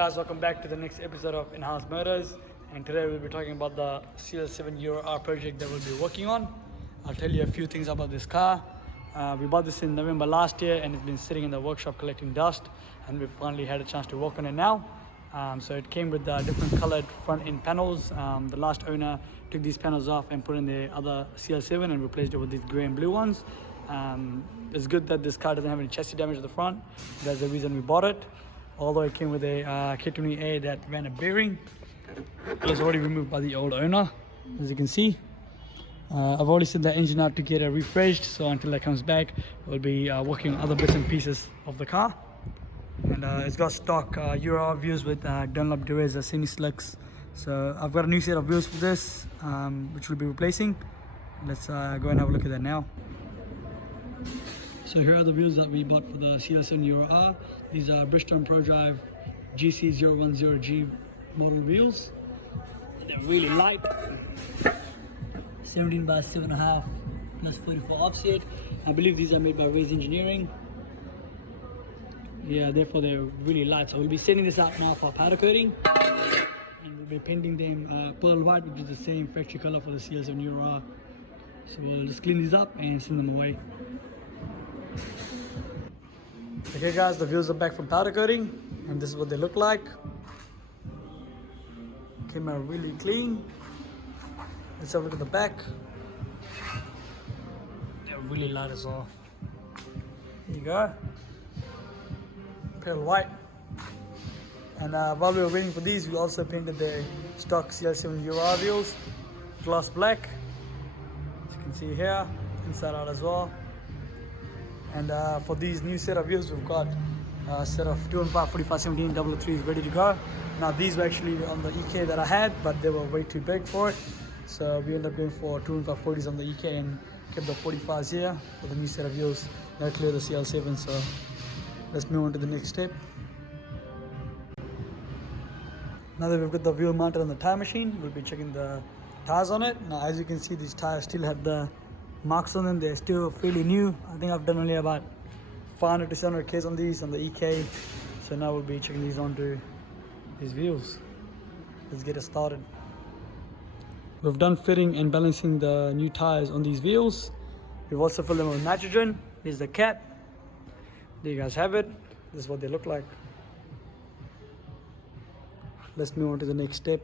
Alright guys, welcome back to the next episode of Enhanced Motors, and today we'll be talking about the CL7 Euro-R project that we'll be working on. I'll tell you a few things about this car. We bought this in November last year and it's been sitting in the workshop collecting dust, and we've finally had a chance to work on it now. So it came with different colored front end panels. The last owner took these panels off and put in the other CL7 and replaced it with these grey and blue ones. It's good that this car doesn't have any chassis damage at the front. That's the reason we bought it. Although it came with a K20A that ran a bearing. It was already removed by the old owner, as you can see. I've already sent the engine out to get it refreshed, so until that comes back, we'll be working on other bits and pieces of the car. And it's got stock Euro-R wheels with Dunlop Dureza semi-slicks. So I've got a new set of wheels for this, which we'll be replacing. Let's go and have a look at that now. So here are the wheels that we bought for the CL7 Euro-R. These are Bridgestone ProDrive GC010G model wheels. They're really light. 17 by 7.5 plus 44 offset. I believe these are made by Raise Engineering. Yeah, therefore they're really light. So we'll be sending this out now for powder coating. And we'll be painting them pearl white, which is the same factory color for the CL7 Euro-R. So we'll just clean these up and send them away. Okay guys, the wheels are back from powder coating and this is what they look like. Came out really clean. Let's have a look at the back. They're really light as well. Here you go. Pale white. And while we were waiting for these, we also painted the stock CL7 Euro-R wheels gloss black, as you can see here, inside out as well. And for these new set of wheels, we've got a set of 215 4517 003s ready to go. Now these were actually on the EK that I had, but they were way too big for it. So we ended up going for 215 40s on the EK and kept the 45s here for the new set of wheels. Now clear the CL7, so let's move on to the next step. Now that we've got the wheel mounted on the tire machine, we'll be checking the tires on it. Now as you can see, these tires still have the marks on them. They're still fairly new. I think I've done only about 500 to 700 Ks on these on the EK. So now we'll be checking these onto these wheels. Let's get it started. We've done fitting and balancing the new tires on these wheels. We've also filled them with nitrogen. Here's the cap. There you guys have it. This is what they look like. Let's move on to the next step.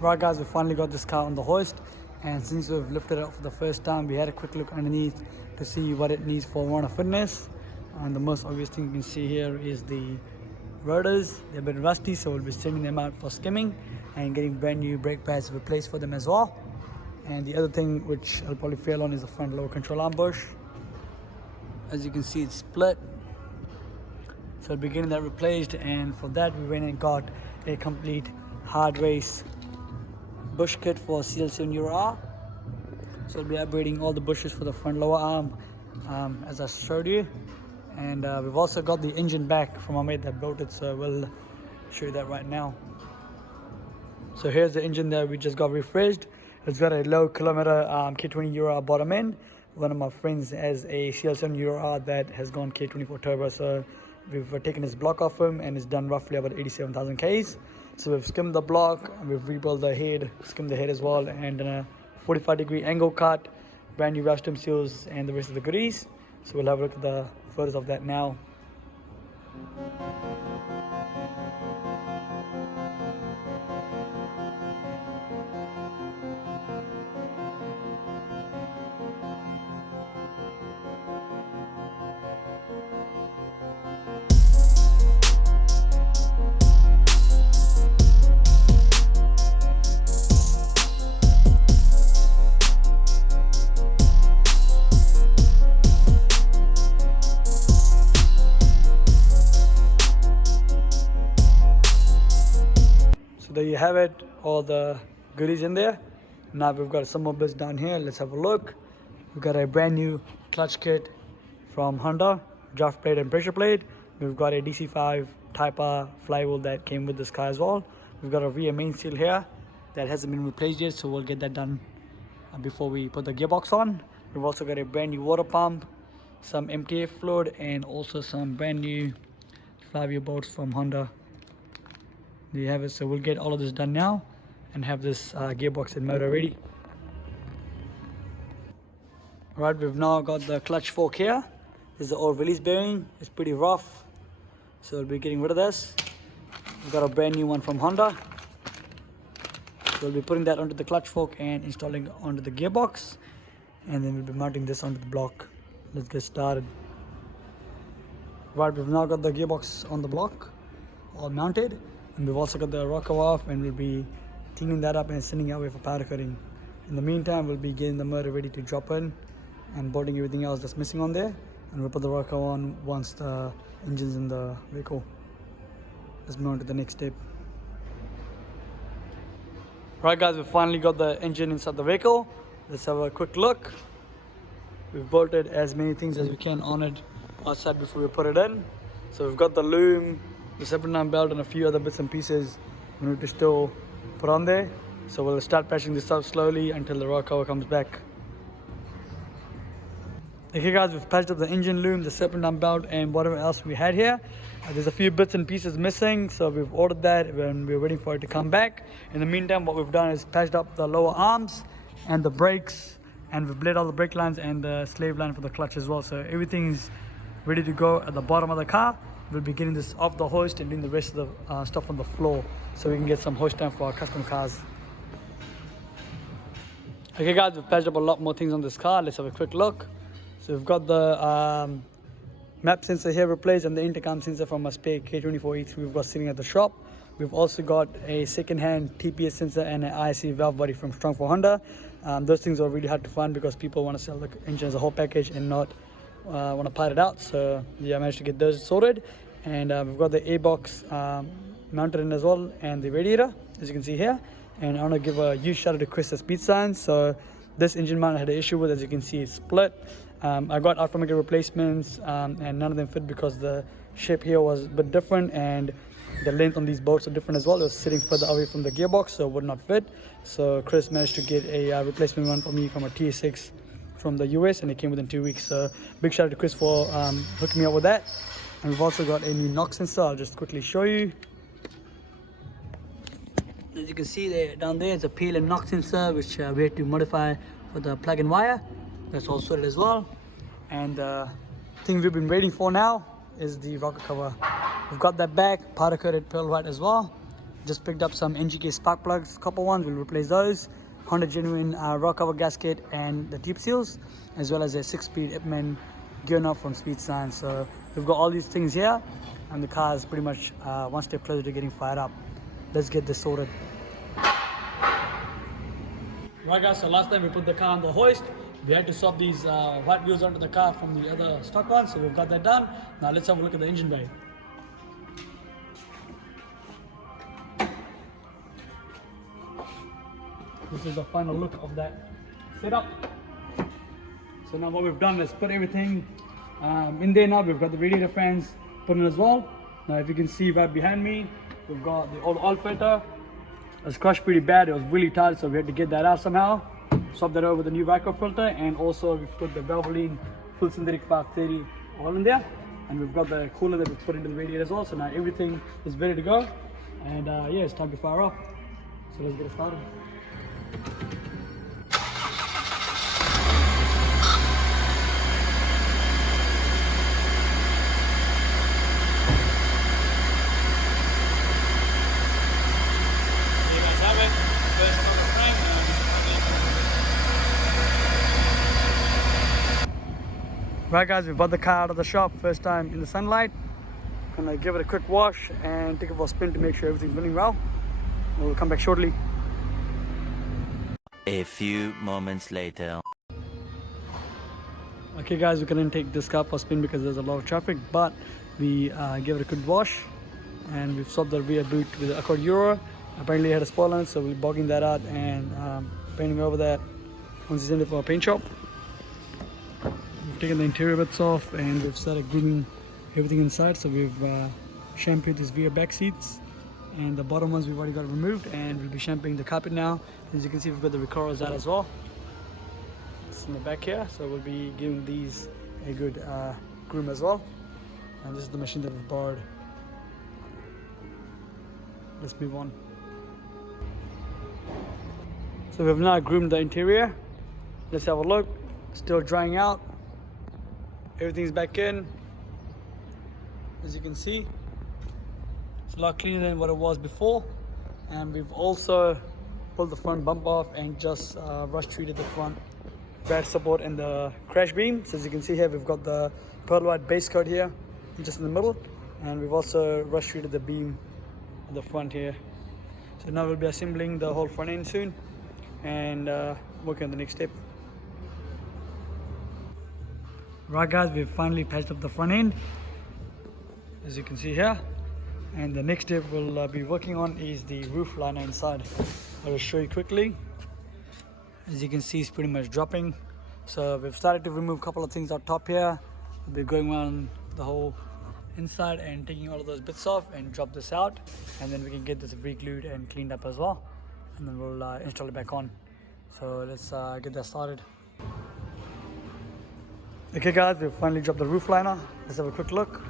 Right guys, we finally got this car on the hoist. And since we've lifted it up for the first time, we had a quick look underneath to see what it needs for runner fitness. And the most obvious thing you can see here is the rotors. They're a bit rusty, so we'll be sending them out for skimming and getting brand new brake pads replaced for them as well. And the other thing which I'll probably fail on is the front lower control arm bush. As you can see, it's split. So we'll be getting that replaced, and for that we went and got a complete hard race bush kit for CL7 Euro-R. So we'll be upgrading all the bushes for the front lower arm, as I showed you. And we've also got the engine back from our mate that built it, so we'll show you that right now. So here's the engine that we just got refreshed. It's got a low kilometer K20 Euro-R bottom end. One of my friends has a CL7 Euro-R that has gone K24 turbo, so we've taken his block off him and it's done roughly about 87,000 Ks. So we've skimmed the block and we've rebuilt the head, skimmed the head as well, and done a 45-degree angle cut, brand new rust seals and the rest of the goodies. So we'll have a look at the photos of that now. So there you have it, all the goodies in there. Now we've got some more bits down here. Let's have a look. We've got a brand new clutch kit from Honda, draft plate and pressure plate. We've got a DC5 Type R flywheel that came with this car as well. We've got a rear main seal here that hasn't been replaced yet, so we'll get that done before we put the gearbox on. We've also got a brand new water pump, some MTF fluid, and also some brand new 5-year bolts from Honda. There you have it. So we'll get all of this done now and have this gearbox and motor ready. Right, we've now got the clutch fork here. This is the old release bearing. It's pretty rough, so we'll be getting rid of this. We've got a brand new one from Honda. So we'll be putting that onto the clutch fork and installing it onto the gearbox, and then we'll be mounting this onto the block. Let's get started. Right, we've now got the gearbox on the block, all mounted, and we've also got the rocker off, and we'll be cleaning that up and sending it away for powder coating. In the meantime, we'll be getting the motor ready to drop in and bolting everything else that's missing on there, and we'll put the rocker on once the engine's in the vehicle. Let's move on to the next step. Right guys, we finally got the engine inside the vehicle. Let's have a quick look. We've bolted as many things as we can on it outside before we put it in. So we've got the loom, the 7/9 belt, and a few other bits and pieces we need to still put on there. So we'll start patching this up slowly until the roll cover comes back. Okay guys, we've patched up the engine loom, the 7/9 belt, and whatever else we had here. There's a few bits and pieces missing, so we've ordered that and we're waiting for it to come back. In the meantime, what we've done is patched up the lower arms and the brakes, and we've laid all the brake lines and the slave line for the clutch as well. So everything's ready to go at the bottom of the car. We'll be getting this off the hoist and doing the rest of the stuff on the floor so we can get some hoist time for our custom cars. Okay guys, we've patched up a lot more things on this car. Let's have a quick look. So we've got the map sensor here replaced and the intercom sensor from a spare K24E3 we've got sitting at the shop. We've also got a second-hand TPS sensor and an IC valve body from Strong for Honda. Those things are really hard to find because people want to sell the engine as a whole package and not want to part it out. So yeah, I managed to get those sorted. And we've got the airbox mounted in as well, and the radiator, as you can see here. And I want to give a huge shout out to Chris at Speed Science. So this engine mount I had an issue with, as you can see, it's split. I got aftermarket replacements and none of them fit because the shape here was a bit different and the length on these bolts are different as well. It was sitting further away from the gearbox, so it would not fit. So Chris managed to get a replacement one for me from a TS6 from the US, and it came within 2 weeks. So big shout out to Chris for hooking me up with that. And we've also got a new knock sensor. I'll just quickly show you. As you can see there, down there is a peel and knock sensor, which we had to modify for the plug-in wire. That's all sorted as well. And the thing we've been waiting for now is the rocker cover. We've got that back, powder coated pearl white as well. Just picked up some NGK spark plugs, copper ones, we'll replace those. Honda genuine rocker cover gasket and the tube seals, as well as a 6-speed Ipman gear knob from Speed Science. So we've got all these things here, and the car is pretty much one step closer to getting fired up. Let's get this sorted. Right guys, so last time we put the car on the hoist, we had to swap these white wheels onto the car from the other stock ones, so we've got that done. Now let's have a look at the engine bay. This is the final look of that setup. So now what we've done is put everything in there now. We've got the radiator fans put in as well. Now if you can see right behind me, we've got the old oil filter. It was crushed pretty bad, it was really tight, so we had to get that out somehow. Swap that over with the new Vicro filter, and also we've put the Valvoline full synthetic 530 oil in there. And we've got the cooler that we've put into the radiator as well. So now everything is ready to go. And yeah, it's time to fire off. So let's get it started. Right guys, we brought the car out of the shop, first time in the sunlight. Gonna give it a quick wash and take it for a spin to make sure everything's running well. We'll come back shortly. A few moments later. Okay guys, we're gonna take this car for a spin because there's a lot of traffic, but we gave it a good wash and we've swapped the rear boot with the Untitled Euro-R. Apparently it had a spoiler on it, so we're bogging that out and painting over that once it's in it for a paint shop. We've taken the interior bits off and we've started grooming everything inside. So we've shampooed these rear back seats, and the bottom ones we've already got removed, and we'll be shampooing the carpet now. As you can see, we've got the Recoro's out as well. It's in the back here, so we'll be giving these a good groom as well. And this is the machine that we've borrowed let's move on. So we've now groomed the interior. Let's have a look. Still drying out. Everything's back in. As you can see, it's a lot cleaner than what it was before. And we've also pulled the front bump off and just rust treated the front back support and the crash beam. So as you can see here, we've got the pearl white base coat here, just in the middle. And we've also rust treated the beam at the front here. So now we'll be assembling the whole front end soon and working on the next step. Right guys, we've finally patched up the front end, as you can see here. And the next step we'll be working on is the roof liner inside. I'll show you quickly. As you can see, it's pretty much dropping. So we've started to remove a couple of things out top here. We'll be going around the whole inside and taking all of those bits off and drop this out, and then we can get this re-glued and cleaned up as well, and then we'll install it back on. So let's get that started. Okay guys, we've finally dropped the roof liner. Let's have a quick look.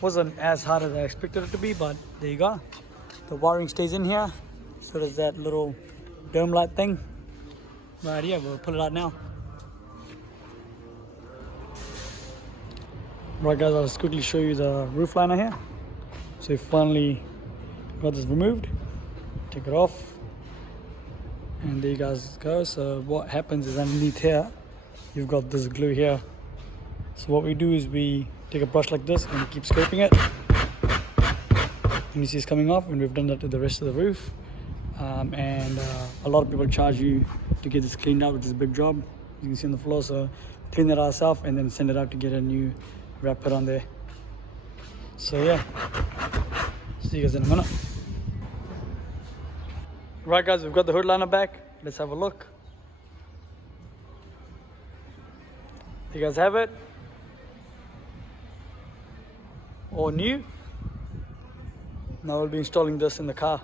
Wasn't as hard as I expected it to be, but there you go. The wiring stays in here, so does that little dome light thing right here. We'll pull it out now. Right guys, I'll just quickly show you the roof liner here. So we finally got this removed. Take it off. And there you guys go. So what happens is underneath here, you've got this glue here. So what we do is we take a brush like this and keep scraping it. And you see it's coming off, and we've done that to the rest of the roof. A lot of people charge you to get this cleaned out, which is a big job. You can see on the floor. So clean that ourselves and then send it out to get a new wrap put on there. So yeah, see you guys in a minute. Right guys, we've got the hood liner back. Let's have a look. You guys have it. All new. Now we'll be installing this in the car.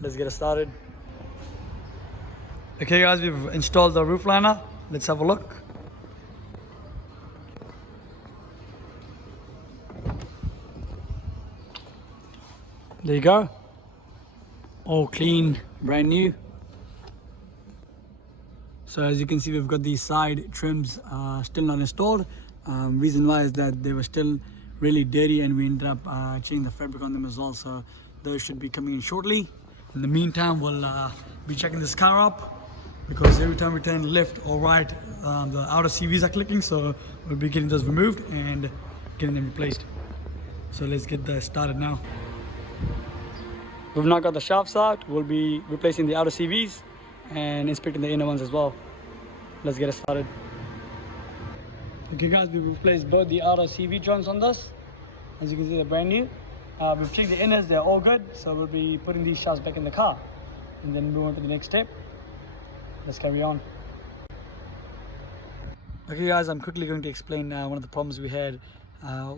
Let's get it started. Okay guys, we've installed the roof liner. Let's have a look. There you go. All clean, brand new. So as you can see, we've got these side trims still not installed. Reason why is that they were still really dirty, and we ended up changing the fabric on them as well. So those should be coming in shortly. In the meantime, we'll be checking this car up, because every time we turn left or right, the outer CVs are clicking. So we'll be getting those removed and getting them replaced. So let's get that started now. We've now got the shafts out. We'll be replacing the outer CVs and inspecting the inner ones as well. Let's get it started. Okay guys, we've replaced both the outer CV joints on this. As you can see, they're brand new. We've checked the inners, they're all good. So we'll be putting these shafts back in the car and then move on to the next step. Let's carry on. Okay guys, I'm quickly going to explain one of the problems we had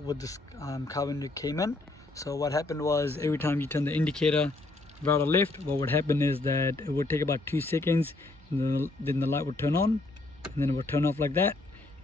with this car when it came in. So what happened was, every time you turn the indicator right or left, what would happen is that it would take about 2 seconds, and then the light would turn on, and then it would turn off like that,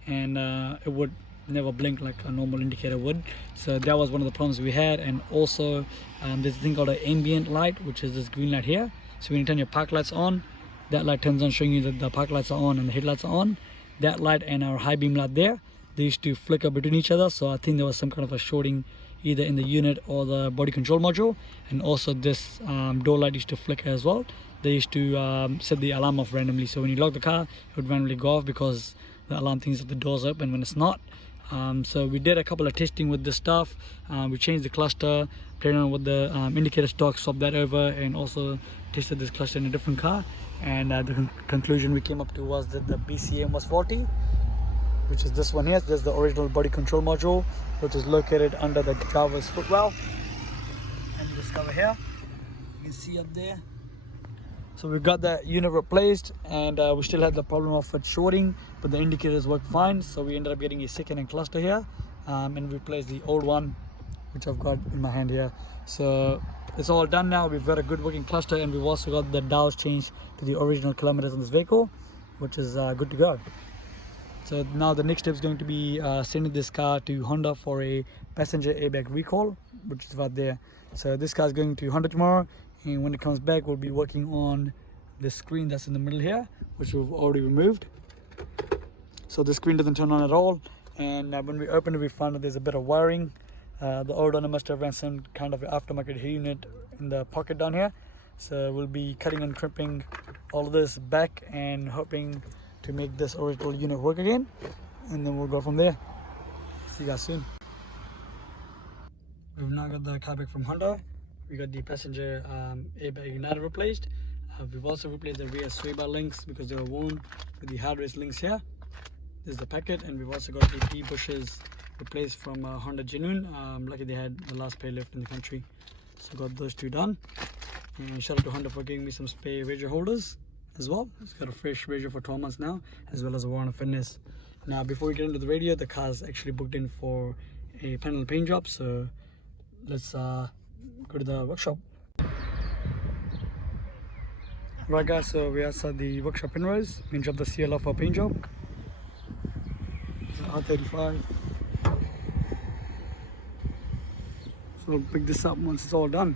and it would never blink like a normal indicator would. So that was one of the problems we had. And also there's a thing called an ambient light, which is this green light here. So when you turn your park lights on, that light turns on, showing you that the park lights are on and the headlights are on. That light and our high beam light there, they used to flicker between each other. So I think there was some kind of a shorting either in the unit or the body control module. And also this door light used to flicker as well. They used to set the alarm off randomly. So when you lock the car, it would randomly go off because the alarm thinks that the door's open when it's not. So we did a couple of testing with this stuff. We changed the cluster, played around with the indicator stock, swapped that over, and also tested this cluster in a different car. And the conclusion we came up to was that the BCM was faulty, which is this one here. There's the original body control module, which is located under the driver's footwell. And this cover here, you can see up there. So we got that unit replaced, and we still had the problem of it shorting, but the indicators worked fine. So we ended up getting a second-hand cluster here, and replaced the old one, which I've got in my hand here. So it's all done now. We've got a good working cluster, and we've also got the dials changed to the original kilometers on this vehicle, which is good to go. So now the next step is going to be sending this car to Honda for a passenger airbag recall. which is right there. So this car's going to Honda tomorrow, and when it comes back we'll be working on the screen that's in the middle here, which we've already removed. So the screen doesn't turn on at all, and when we open it we find that there's a bit of wiring. The old owner must have ran some kind of aftermarket heat unit in the pocket down here. So we'll be cutting and crimping all of this back and hoping to make this original unit work again, and then we'll go from there. See you guys soon. We've now got the car back from Honda. We got the passenger airbag igniter replaced. We've also replaced the rear sway bar links because they were worn with the hard race links here. There's the packet, and we've also got the D bushes replaced from Honda Genuine. Lucky they had the last pair left in the country, so got those two done. And shout out to Honda for giving me some spare radio holders as well. It's got a fresh radio for 12 months now, as well as a warranty fitness. Now before we get into the radio, the car's actually booked in for a panel paint job, so let's go to the workshop. Right guys, so we are outside the workshop Penrose. We dropped the CL off for a paint job. It's an R35. So we'll pick this up once it's all done.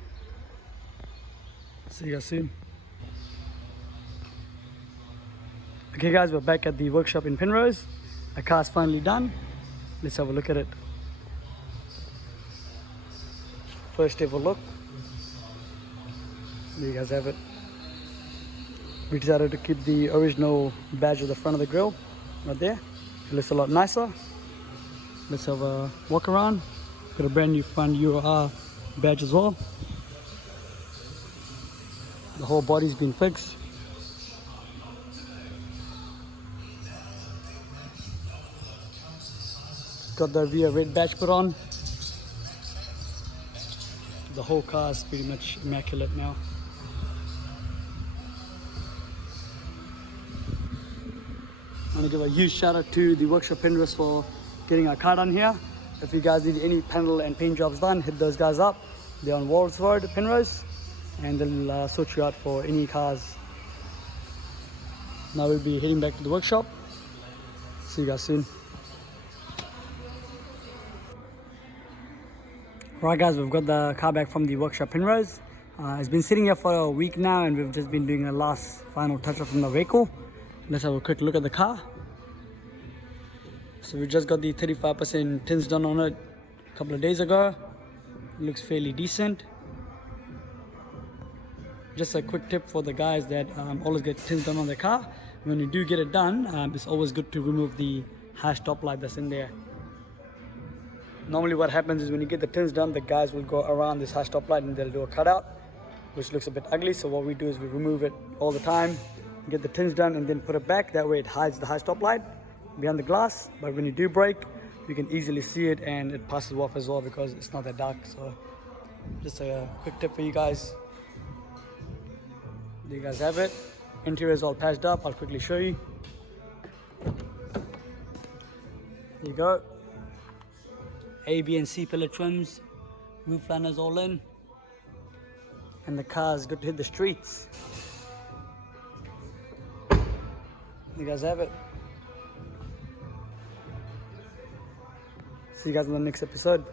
See you guys soon. Okay guys, we're back at the workshop in Penrose. The car's finally done. Let's have a look at it. First ever look. There you guys have it. We decided to keep the original badge at the front of the grille right there. It looks a lot nicer. Let's have a walk around. Got a brand new front Euro-R badge as well. The whole body's been fixed. Got the rear red badge put on. The whole car is pretty much immaculate now. I want to give a huge shout out to the workshop Penrose for getting our car done here. If you guys need any panel and paint jobs done, hit those guys up. They're on Walls Road, Penrose, and they'll sort you out for any cars. Now we'll be heading back to the workshop. See you guys soon. Right guys, we've got the car back from the workshop Penrose. It's been sitting here for a week now, and we've just been doing a last final touch up from the vehicle. Let's have a quick look at the car. So we just got the 35% tints done on it a couple of days ago. It looks fairly decent. Just a quick tip for the guys that always get tints done on their car. When you do get it done, it's always good to remove the high stop light that's in there. Normally what happens is when you get the tints done, the guys will go around this high stop light and they'll do a cutout, which looks a bit ugly. So what we do is we remove it all the time, get the tints done, and then put it back. That way it hides the high stop light behind the glass, but when you do brake, you can easily see it and it passes off as well because it's not that dark. So just a quick tip for you guys. There you guys have it. Interior is all patched up. I'll quickly show you. There you go. A, B, and C pillar trims, roof liners all in, and the car is good to hit the streets. You guys have it. See you guys in the next episode.